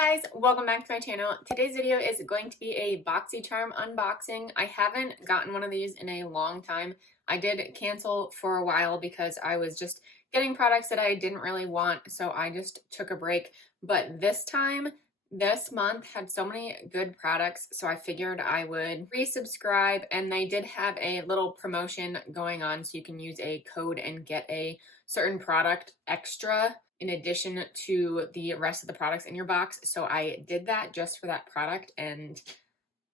Hey guys, welcome back to my channel. Today's video is going to be a Boxycharm unboxing. I haven't gotten one of these in a long time. I did cancel for a while because I was just getting products that I didn't really want, so I just took a break. But this month had so many good products, so I figured I would resubscribe, and they did have a little promotion going on, so you can use a code and get a certain product extra in addition to the rest of the products in your box. So I did that just for that product, and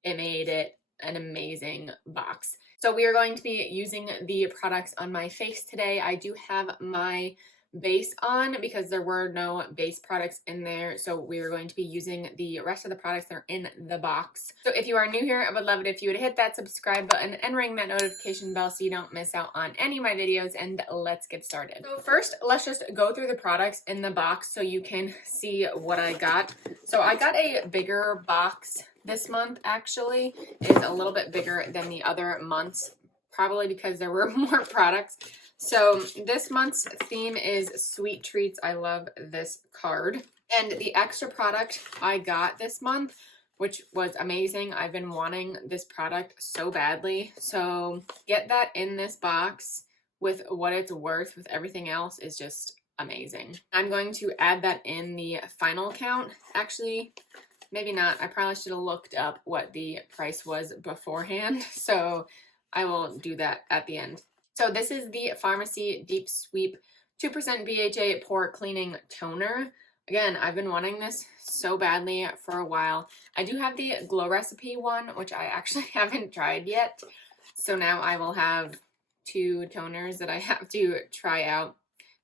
it made it an amazing box. So we are going to be using the products on my face today. I do have my base on because there were no base products in there, so we are going to be using the rest of the products that are in the box. So if you are new here, I would love it if you would hit that subscribe button and ring that notification bell so you don't miss out on any of my videos, and let's get started. So first, let's just go through the products in the box so you can see what I got. So I got a bigger box this month. Actually, it's a little bit bigger than the other months, probably because there were more products. So this month's theme is sweet treats. I love this card. And the extra product I got this month, which was amazing. I've been wanting this product so badly. So get that in this box with what it's worth with everything else is just amazing. I'm going to add that in the final count. Actually, maybe not. I probably should have looked up what the price was beforehand. So I will do that at the end. So this is the Pharmacy Deep Sweep 2% BHA Pore Cleaning Toner. Again, I've been wanting this so badly for a while. I do have the Glow Recipe one, which I actually haven't tried yet. So now I will have two toners that I have to try out.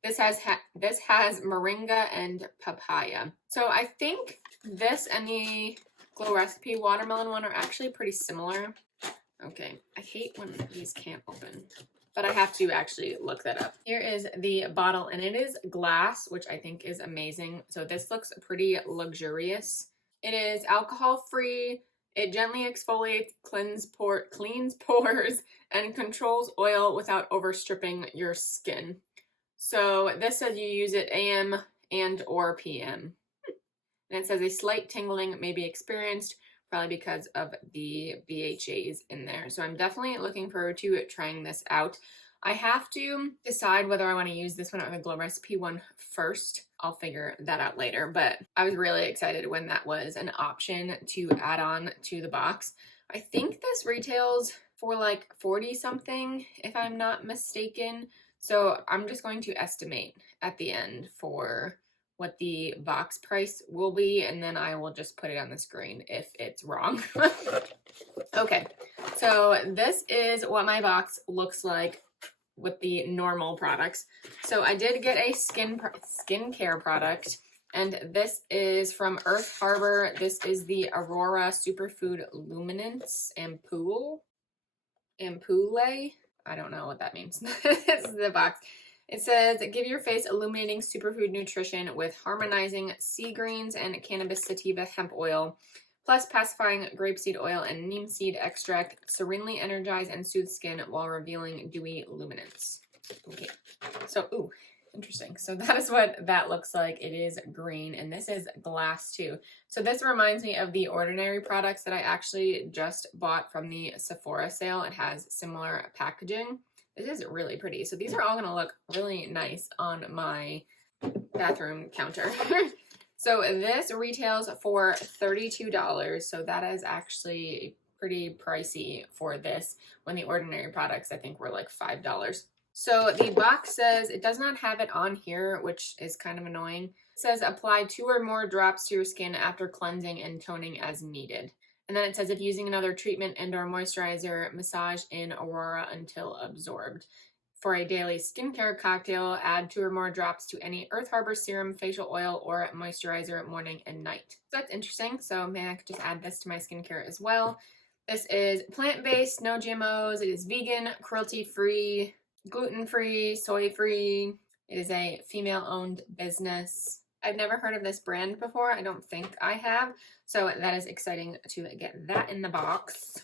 This has Moringa and Papaya. So I think this and the Glow Recipe Watermelon one are actually pretty similar. Okay, I hate when these can't open, but I have to actually look that up. Here is the bottle, and it is glass, which I think is amazing. So this looks pretty luxurious. It is alcohol-free. It gently exfoliates, cleans pores, and controls oil without overstripping your skin. So this says you use it AM and or PM. And it says a slight tingling may be experienced, probably because of the BHAs in there. So I'm definitely looking forward to trying this out. I have to decide whether I want to use this one or the Glow Recipe one first. I'll figure that out later, but I was really excited when that was an option to add on to the box. I think this retails for like 40 something, if I'm not mistaken. So I'm just going to estimate at the end for what the box price will be, and then I will just put it on the screen if it's wrong. Okay, so this is what my box looks like with the normal products. So I did get a skincare product, and this is from Earth Harbor. This is the Aurora Superfood Luminance Ampoule. I don't know what that means. This is the box. It says, give your face illuminating superfood nutrition with harmonizing sea greens and cannabis sativa hemp oil, plus pacifying grapeseed oil and neem seed extract, serenely energize and soothe skin while revealing dewy luminance. Okay, so, ooh, interesting. So that is what that looks like. It is green, and this is glass too. So this reminds me of the Ordinary products that I actually just bought from the Sephora sale. It has similar packaging. This is really pretty. So these are all going to look really nice on my bathroom counter. So this retails for $32. So that is actually pretty pricey for this, when the Ordinary products I think were like $5. So the box says it does not have it on here, which is kind of annoying. It says apply 2 or more drops to your skin after cleansing and toning as needed. And then it says if using another treatment and or moisturizer, massage in Aurora until absorbed. For a daily skincare cocktail, add 2 or more drops to any Earth Harbor serum, facial oil, or moisturizer morning and night. So that's interesting. So maybe I could just add this to my skincare as well. This is plant-based, no GMOs. It is vegan, cruelty-free, gluten-free, soy-free. It is a female-owned business. I've never heard of this brand before. I don't think I have. So that is exciting to get that in the box.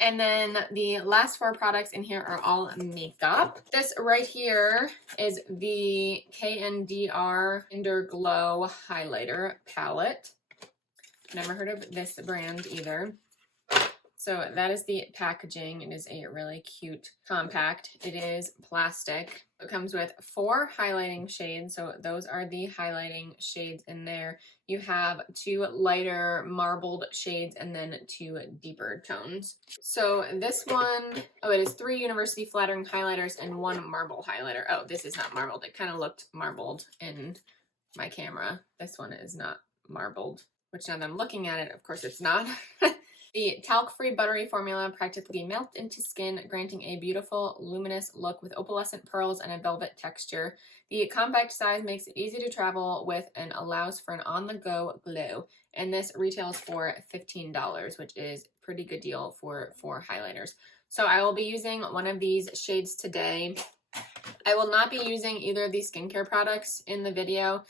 And then the last 4 products in here are all makeup. This right here is the KNDR Glow Highlighter Palette. Never heard of this brand either. So that is the packaging. It is a really cute compact. It is plastic. It comes with 4 highlighting shades. So those are the highlighting shades in there. You have 2 lighter marbled shades and then 2 deeper tones. So this one, oh, it is 3 University Flattering highlighters and 1 marble highlighter. Oh, this is not marbled. It kind of looked marbled in my camera. This one is not marbled, which now that I'm looking at it, of course it's not. The talc-free buttery formula practically melts into skin, granting a beautiful, luminous look with opalescent pearls and a velvet texture. The compact size makes it easy to travel with and allows for an on-the-go glow. And this retails for $15, which is a pretty good deal for 4 highlighters. So I will be using one of these shades today. I will not be using either of these skincare products in the video.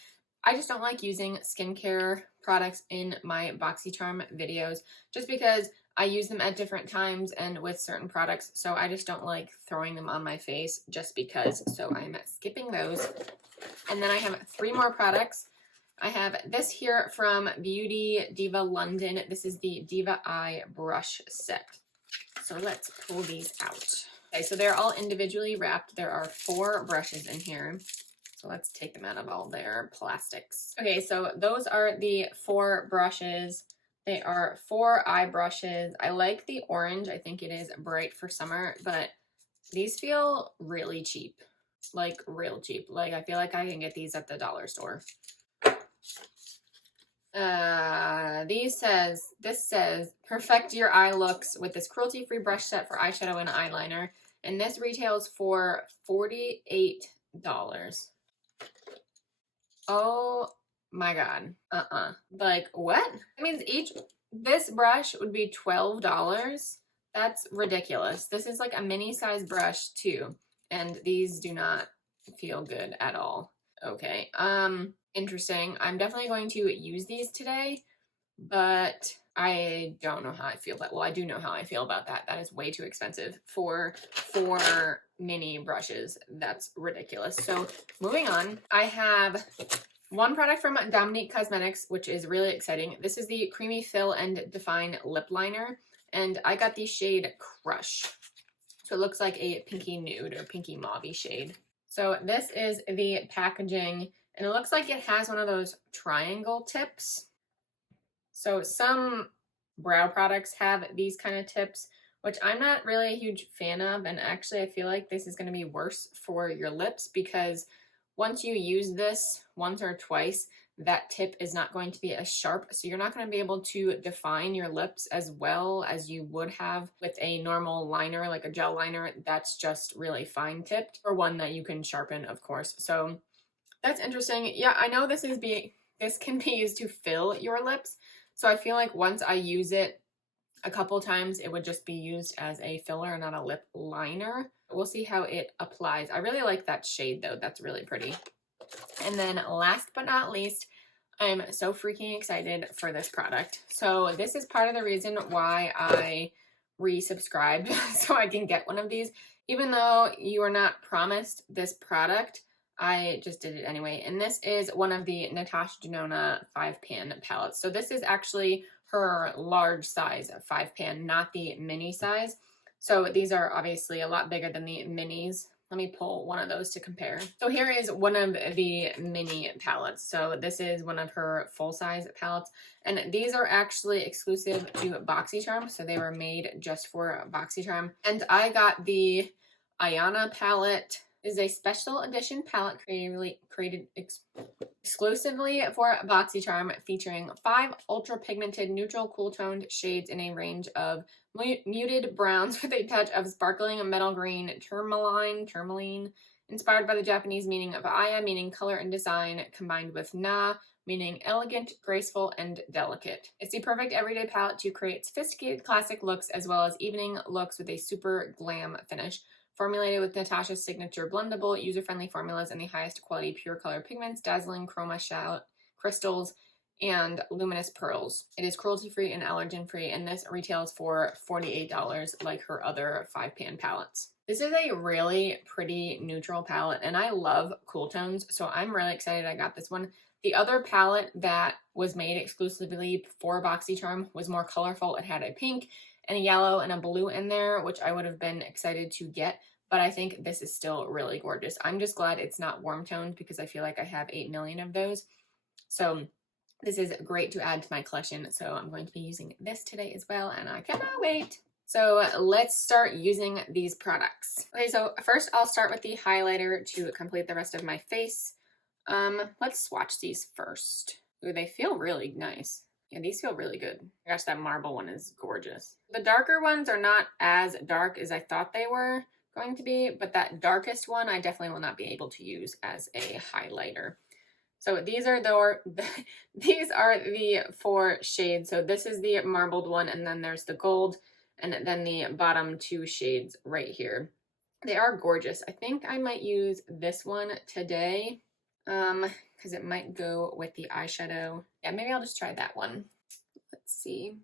I just don't like using skincare products in my Boxycharm videos just because I use them at different times and with certain products, so I just don't like throwing them on my face just because. So I'm skipping those. And then I have 3 more products. I have this here from Beauty Diva London. This is the Diva Eye Brush Set. So let's pull these out. Okay, so they're all individually wrapped. There are 4 brushes in here. So let's take them out of all their plastics. Okay, so those are the 4 brushes. They are 4 eye brushes. I like the orange. I think it is bright for summer, but these feel really cheap. Like real cheap. Like I feel like I can get these at the dollar store. This says perfect your eye looks with this cruelty-free brush set for eyeshadow and eyeliner. And this retails for $48. Oh my god. Like, what? That means this brush would be $12. That's ridiculous. This is like a mini size brush too. And these do not feel good at all. Okay. Interesting. I'm definitely going to use these today, but I don't know how I feel about, well, I do know how I feel about that. That is way too expensive for 4 mini brushes. That's ridiculous. So moving on, I have one product from Dominique Cosmetics, which is really exciting. This is the Creamy Fill and Define Lip Liner, and I got the shade Crush. So it looks like a pinky nude or pinky mauve shade. So this is the packaging, and it looks like it has one of those triangle tips. So some brow products have these kind of tips, which I'm not really a huge fan of. And actually, I feel like this is going to be worse for your lips because once you use this once or twice, that tip is not going to be as sharp. So you're not going to be able to define your lips as well as you would have with a normal liner, like a gel liner that's just really fine tipped, or one that you can sharpen, of course. So that's interesting. Yeah, I know this can be used to fill your lips. So I feel like once I use it a couple times, it would just be used as a filler, not a lip liner. We'll see how it applies. I really like that shade though. That's really pretty. And then last but not least, I'm so freaking excited for this product. So this is part of the reason why I resubscribed so I can get one of these. Even though you are not promised this product, I just did it anyway. And this is one of the Natasha Denona 5-pan palettes. So this is actually her large size 5-pan, not the mini size. So these are obviously a lot bigger than the minis. Let me pull one of those to compare. So here is one of the mini palettes. So this is one of her full-size palettes. And these are actually exclusive to Boxycharm. So they were made just for Boxycharm. And I got the Ayana palette. This is a special edition palette created exclusively for Boxycharm, featuring 5 ultra pigmented neutral cool toned shades in a range of muted browns with a touch of sparkling metal green tourmaline, inspired by the Japanese meaning of aya, meaning color and design, combined with na, meaning elegant, graceful, and delicate. It's the perfect everyday palette to create sophisticated classic looks as well as evening looks with a super glam finish. Formulated with Natasha's signature blendable, user-friendly formulas and the highest quality pure color pigments, dazzling chroma crystals, and luminous pearls. It is cruelty-free and allergen-free, and this retails for $48 like her other 5-pan palettes. This is a really pretty neutral palette, and I love cool tones, so I'm really excited I got this one. The other palette that was made exclusively for Boxycharm was more colorful. It had a pink and a yellow and a blue in there, which I would have been excited to get, but I think this is still really gorgeous. I'm just glad it's not warm toned because I feel like I have 8 million of those. So this is great to add to my collection. So I'm going to be using this today as well, and I cannot wait. So let's start using these products. Okay, so first I'll start with the highlighter to complete the rest of my face. Let's swatch these first. Ooh, they feel really nice. Yeah, these feel really good. Gosh, that marble one is gorgeous. The darker ones are not as dark as I thought they were going to be, but that darkest one I definitely will not be able to use as a highlighter. So these are the 4 shades. So this is the marbled one, and then there's the gold, and then the bottom 2 shades right here. They are gorgeous. I think I might use this one today, because it might go with the eyeshadow. Yeah, maybe I'll just try that one. Let's see.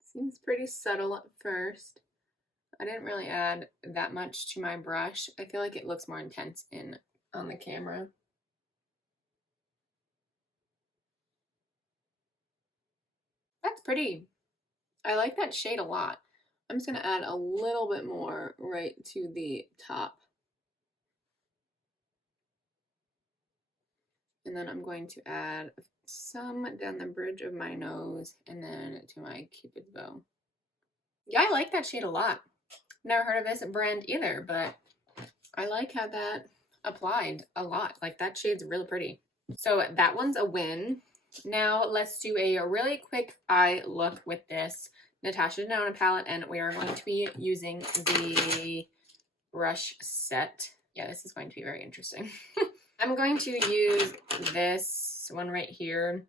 Seems pretty subtle at first. I didn't really add that much to my brush. I feel like it looks more intense on the camera. That's pretty. I like that shade a lot. I'm just gonna add a little bit more right to the top. And then I'm going to add some down the bridge of my nose and then to my Cupid's bow. Yeah, I like that shade a lot. Never heard of this brand either, but I like how that applied a lot. Like, that shade's really pretty. So that one's a win. Now let's do a really quick eye look with this Natasha Denona palette, and we are going to be using the brush set. Yeah, this is going to be very interesting. I'm going to use this one right here.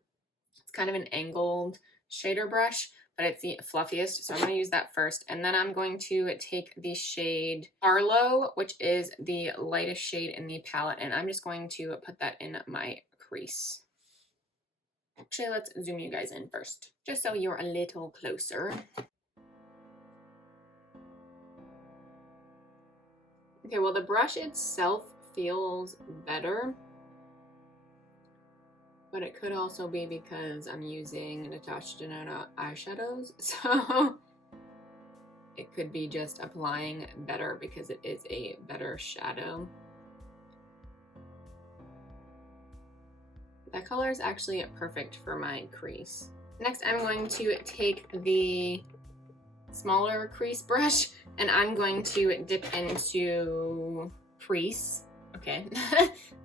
It's kind of an angled shader brush, but it's the fluffiest, so I'm going to use that first. And then I'm going to take the shade Arlo, which is the lightest shade in the palette, and I'm just going to put that in my crease. Actually, let's zoom you guys in first, just so you're a little closer. Okay, well, the brush itself feels better, but it could also be because I'm using Natasha Denona eyeshadows, so it could be just applying better because it is a better shadow. That color is actually perfect for my crease. Next, I'm going to take the smaller crease brush and I'm going to dip into crease. Okay,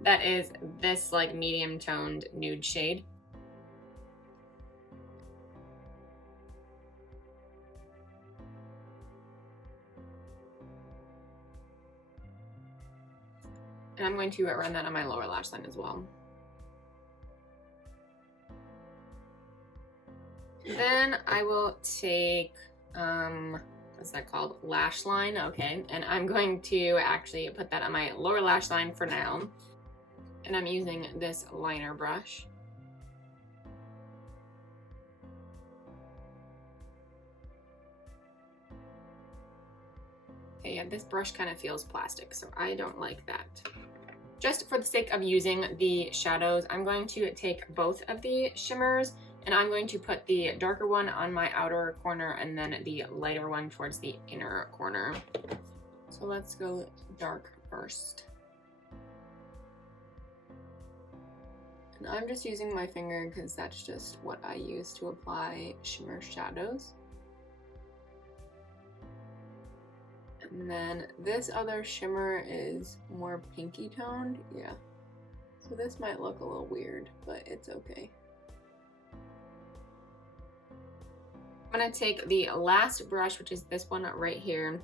that is this like medium toned nude shade. And I'm going to run that on my lower lash line as well. Then I will take, what's that called? Lash line, okay. And I'm going to actually put that on my lower lash line for now. And I'm using this liner brush. Okay, yeah, this brush kind of feels plastic, so I don't like that. Just for the sake of using the shadows, I'm going to take both of the shimmers and I'm going to put the darker one on my outer corner and then the lighter one towards the inner corner. So let's go dark first. And I'm just using my finger because that's just what I use to apply shimmer shadows. And then this other shimmer is more pinky toned, yeah. So this might look a little weird, but it's okay. I'm gonna take the last brush, which is this one right here.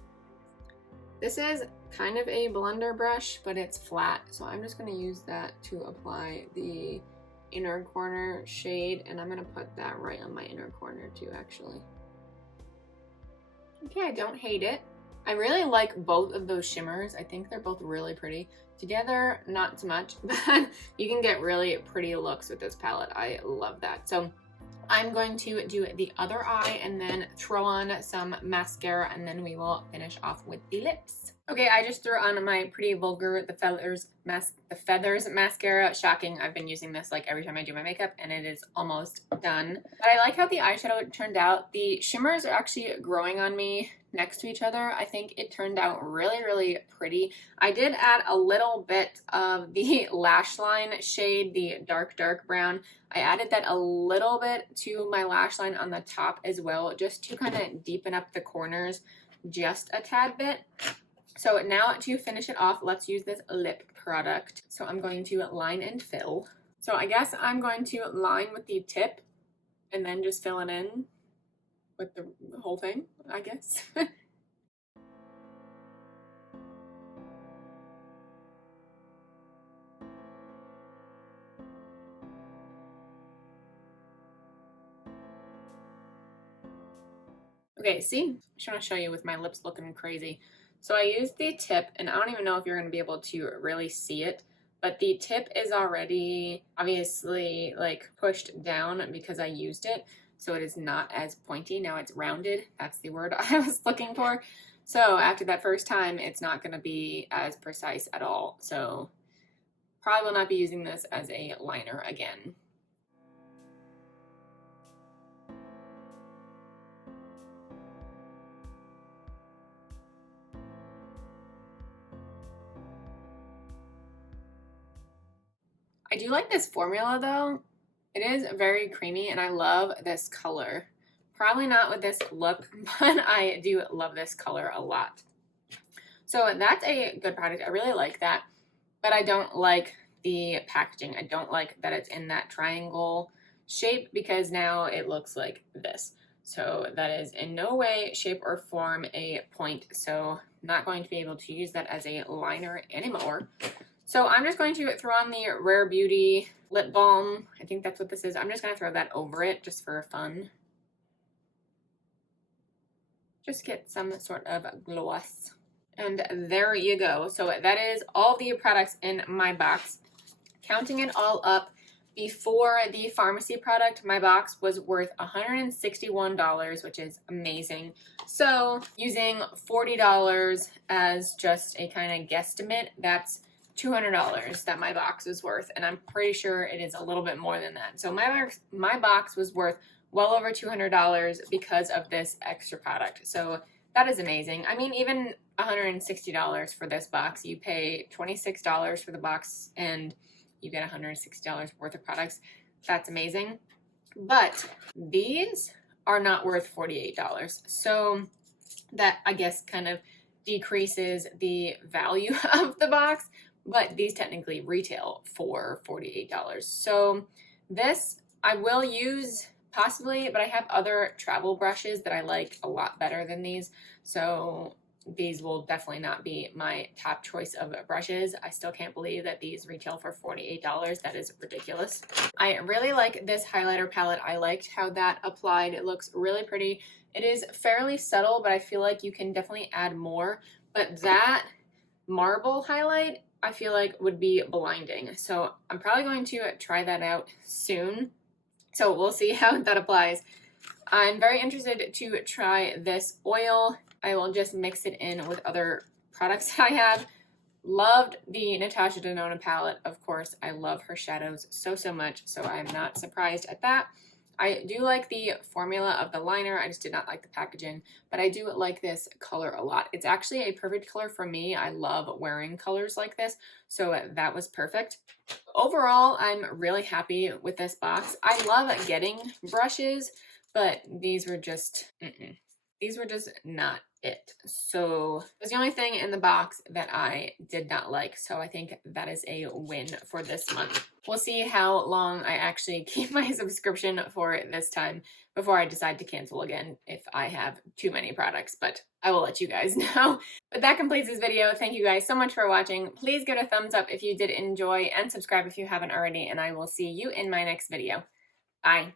This is kind of a blender brush, but it's flat. So I'm just gonna use that to apply the inner corner shade, and I'm gonna put that right on my inner corner too, actually. Okay, I don't hate it. I really like both of those shimmers. I think they're both really pretty. Together, not so much, but you can get really pretty looks with this palette. I love that. So I'm going to do the other eye and then throw on some mascara, and then we will finish off with the lips. Okay, I just threw on my Pretty Vulgar The Feathers mascara. Shocking, I've been using this like every time I do my makeup, and it is almost done. But I like how the eyeshadow turned out. The shimmers are actually growing on me next to each other. I think it turned out really, really pretty. I did add a little bit of the lash line shade, the dark brown. I added that a little bit to my lash line on the top as well, just to kind of deepen up the corners just a tad bit. So now to finish it off, let's use this lip product. So I'm going to line and fill. So I guess I'm going to line with the tip and then just fill it in with the whole thing, I guess. Okay, see? I just want to show you with my lips looking crazy. So I used the tip, and I don't even know if you're going to be able to really see it, but the tip is already obviously like pushed down because I used it. So it is not as pointy. Now it's rounded. That's the word I was looking for. So after that first time, it's not going to be as precise at all. So probably will not be using this as a liner again. I do like this formula though. It is very creamy and I love this color. Probably not with this look, but I do love this color a lot. So that's a good product. I really like that, but I don't like the packaging. I don't like that it's in that triangle shape because now it looks like this. So that is in no way, shape, or form a point. So I'm not going to be able to use that as a liner anymore. So I'm just going to throw on the Rare Beauty lip balm. I think that's what this is. I'm just going to throw that over it just for fun. Just get some sort of gloss. And there you go. So that is all the products in my box. Counting it all up, before the pharmacy product, my box was worth $161, which is amazing. So using $40 as just a kind of guesstimate, that's $200 that my box was worth, and I'm pretty sure it is a little bit more than that. So my box was worth well over $200 because of this extra product. So that is amazing. I mean, even $160 for this box. You pay $26 for the box and you get $160 worth of products. That's amazing. But these are not worth $48. So that, I guess, kind of decreases the value of the box. But these technically retail for $48. So this I will use possibly, but I have other travel brushes that I like a lot better than these. So these will definitely not be my top choice of brushes. I still can't believe that these retail for $48. That is ridiculous. I really like this highlighter palette. I liked how that applied. It looks really pretty. It is fairly subtle, but I feel like you can definitely add more. But that marble highlight, I feel like would be blinding. So I'm probably going to try that out soon. So we'll see how that applies. I'm very interested to try this oil. I will just mix it in with other products I have. Loved the Natasha Denona palette. Of course, I love her shadows so much, so I'm not surprised at that. I do like the formula of the liner. I just did not like the packaging, but I do like this color a lot. It's actually a perfect color for me. I love wearing colors like this, so that was perfect. Overall, I'm really happy with this box. I love getting brushes, but these were just, these were just not it. So that's the only thing in the box that I did not like. So I think that is a win for this month. We'll see how long I actually keep my subscription for this time before I decide to cancel again if I have too many products, but I will let you guys know. But that completes this video. Thank you guys so much for watching. Please give it a thumbs up if you did enjoy and subscribe if you haven't already, and I will see you in my next video. Bye.